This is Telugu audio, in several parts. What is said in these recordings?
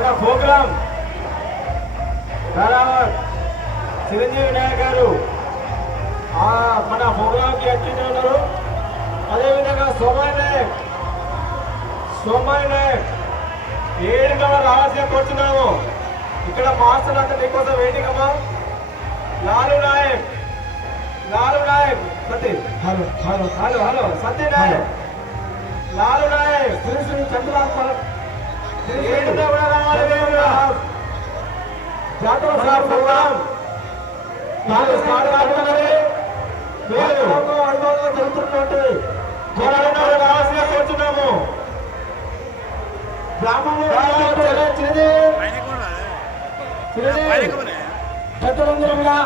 మన ప్రోగ్రామ్ బరాబర్ చిరంజీవి నాయక్ గారు మన ప్రోగ్రాంకి అటెండ్ ఉన్నారు. అదేవిధంగా సోమాయి నాయక్ 7 గంటల రావాల్సిన కూర్చున్నాము. ఇక్కడ మాస్టర్ అంతా మీకోసం వెయిటింగ్ అమ్మా. లాలు నాయక్ సత్య హలో సత్య నాయక్ లాలు నాయక్ శ్రీ చంద్రబాబు 7 కూడా రావాలి. జాతర ప్రోగ్రాం జరుగుతున్నట్టు రావాల్సిన కూర్చున్నాము. పెద్దలందరూ కూడా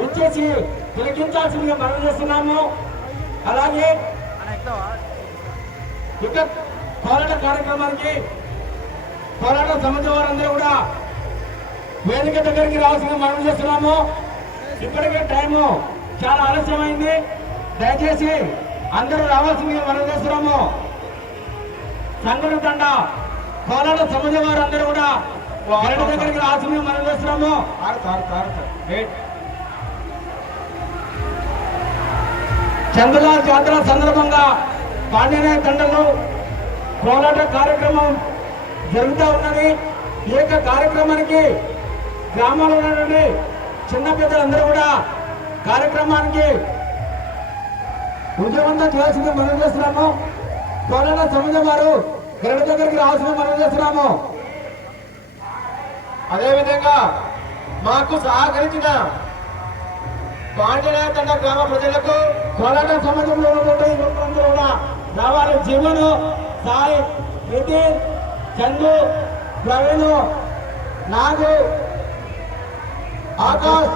వచ్చేసి తిలకించాల్సిందిగా మనం చేస్తున్నాము. అలాగే ఇక పోరాట కార్యక్రమానికి పోరాట సమాజం వారందరూ కూడా వేదిక దగ్గరికి రావాల్సిందిగా మనం చేస్తున్నాము. ఇప్పటికే టైము చాలా ఆలస్యమైంది. దయచేసి అందరూ రావాల్సిందిగా మనం చేస్తున్నాము. సంఘటన తండ కోలాడ సమాజం వారు అందరూ కూడా వేదిక దగ్గరికి రావాల్సిందిగా మనం చేస్తున్నాము. చంద్రలాల్ జాతర సందర్భంగా పాండ్యనాయ తండలో కోలాట కార్యక్రమం జరుగుతూ ఉన్నది. ఈ యొక్క కార్యక్రమానికి గ్రామాల్లో ఉన్నటువంటి చిన్న పెద్దలందరూ కూడా కార్యక్రమానికి ఉద్యమంతం చేయాల్సింది మనం చేస్తున్నాము. కోలాట సమాజం వారు గరడ దగ్గరికి రావాల్సింది మనం చేస్తున్నాము. అదేవిధంగా మాకు సహకరించిన పాండ్యనాయ తండ గ్రామ ప్రజలకు కోలాట సమాజంలో ఉన్నటువంటి యువకులందరూ కూడా రావాలి. జీవను సాయి నితిన్ చందు ప్రవీణ్ నాగు ఆకాష్